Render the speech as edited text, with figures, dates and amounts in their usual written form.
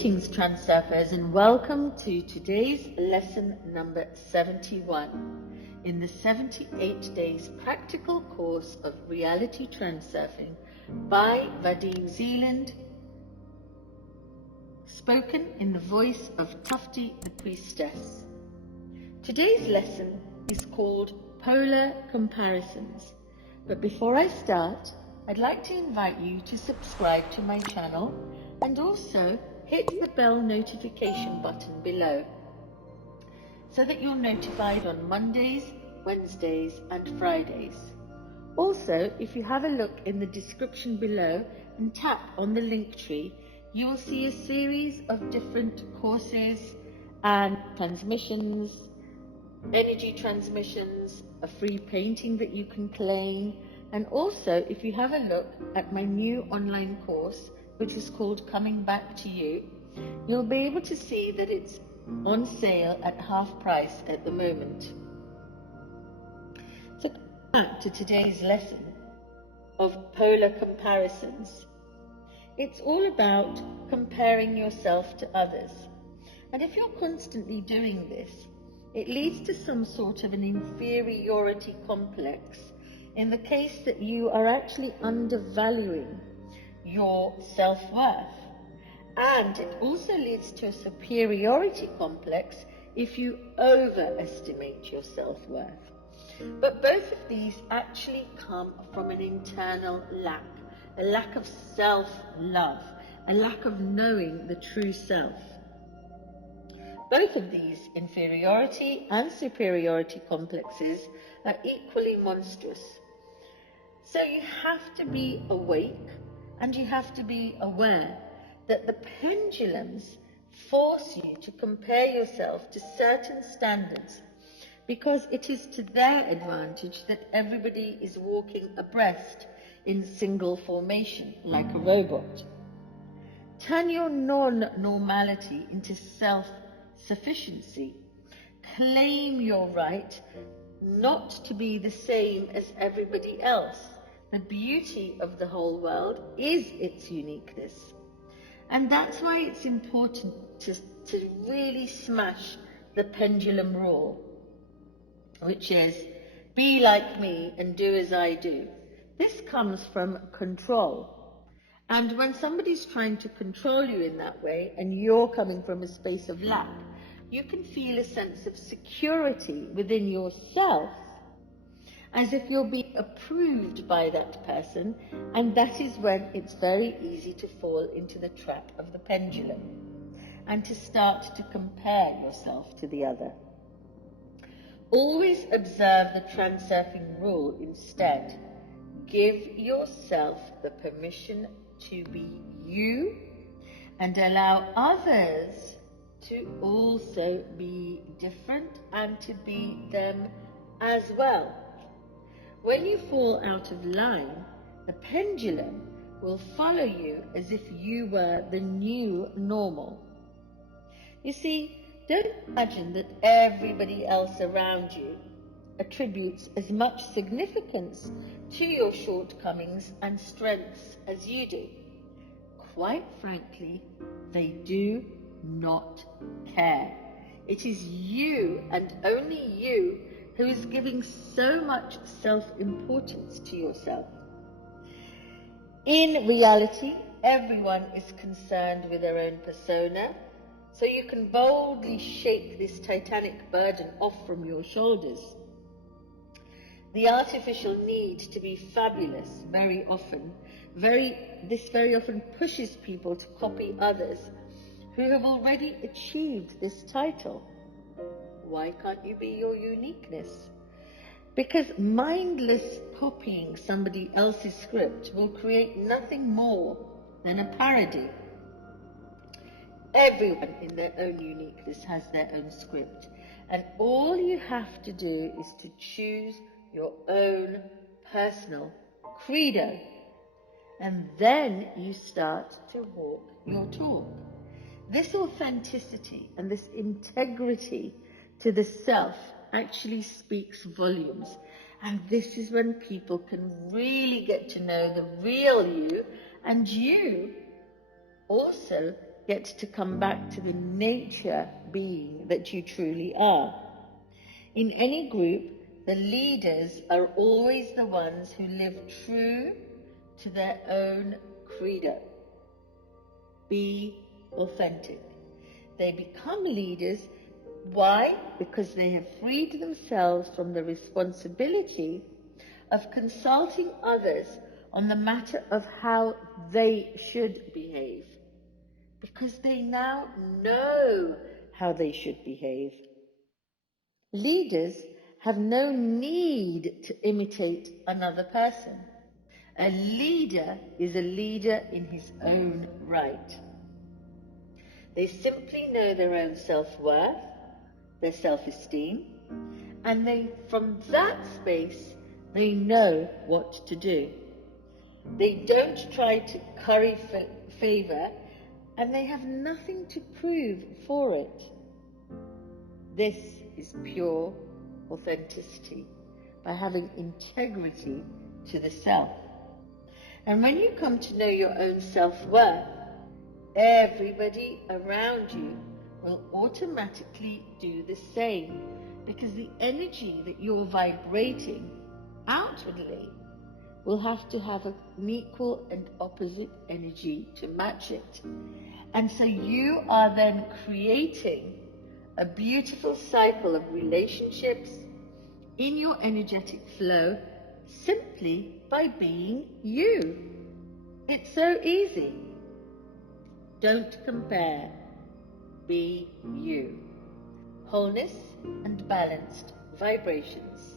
Greetings, Transurfers, and welcome to today's lesson number 71 in the 78 days practical course of reality transurfing by Vadim Zealand, spoken in the voice of Tufty the Priestess. Today's lesson is called Polar Comparisons, but before I start, I'd like to invite you to subscribe to my channel and also hit the bell notification button below so that you're notified on Mondays, Wednesdays and Fridays. Also, if you have a look in the description below and tap on the link tree, you will see a series of different courses and transmissions, energy transmissions, a free painting that you can claim, and also if you have a look at my new online course, which is called Coming Back to You, you'll be able to see that it's on sale at half price at the moment. So back to today's lesson of polar comparisons. It's all about comparing yourself to others. And if you're constantly doing this, it leads to some sort of an inferiority complex in the case that you are actually undervaluing your self-worth. And it also leads to a superiority complex if you overestimate your self-worth. But both of these actually come from an internal lack, a lack of self-love, a lack of knowing the true self. Both of these inferiority and superiority complexes are equally monstrous. So you have to be awake and you have to be aware that the pendulums force you to compare yourself to certain standards because it is to their advantage that everybody is walking abreast in single formation like a robot. Turn your non-normality into self-sufficiency. Claim your right not to be the same as everybody else. The beauty of the whole world is its uniqueness. And that's why it's important to really smash the pendulum rule, which is be like me and do as I do. This comes from control. And when somebody's trying to control you in that way and you're coming from a space of lack, you can feel a sense of security within yourself as if you're being approved by that person, and that is when it's very easy to fall into the trap of the pendulum and to start to compare yourself to the other. Always observe the transurfing rule instead. Give yourself the permission to be you and allow others to also be different and to be them as well. When you fall out of line, the pendulum will follow you as if you were the new normal. You see, don't imagine that everybody else around you attributes as much significance to your shortcomings and strengths as you do. Quite frankly, they do not care. It is you and only you who is giving so much self-importance to yourself. In reality, everyone is concerned with their own persona, so you can boldly shake this titanic burden off from your shoulders. The artificial need to be fabulous very often pushes people to copy others who have already achieved this title. Why can't you be your uniqueness? Because mindless copying somebody else's script will create nothing more than a parody. Everyone in their own uniqueness has their own script, and all you have to do is to choose your own personal credo, and then you start to walk your talk. This authenticity and this integrity to the self actually speaks volumes, and this is when people can really get to know the real you, and you also get to come back to the nature being that you truly are. In any group, the leaders are always the ones who live true to their own credo. Be authentic. They become leaders. Why? Because they have freed themselves from the responsibility of consulting others on the matter of how they should behave. Because they now know how they should behave. Leaders have no need to imitate another person. A leader is a leader in his own right. They simply know their own self-worth, their self-esteem, and from that space, they know what to do. They don't try to curry favor, and they have nothing to prove for it. This is pure authenticity, by having integrity to the self. And when you come to know your own self-worth, everybody around you will automatically do the same, because the energy that you're vibrating outwardly will have to have an equal and opposite energy to match it. And so you are then creating a beautiful cycle of relationships in your energetic flow simply by being you. It's so easy. Don't compare. Be you. Wholeness and balanced vibrations.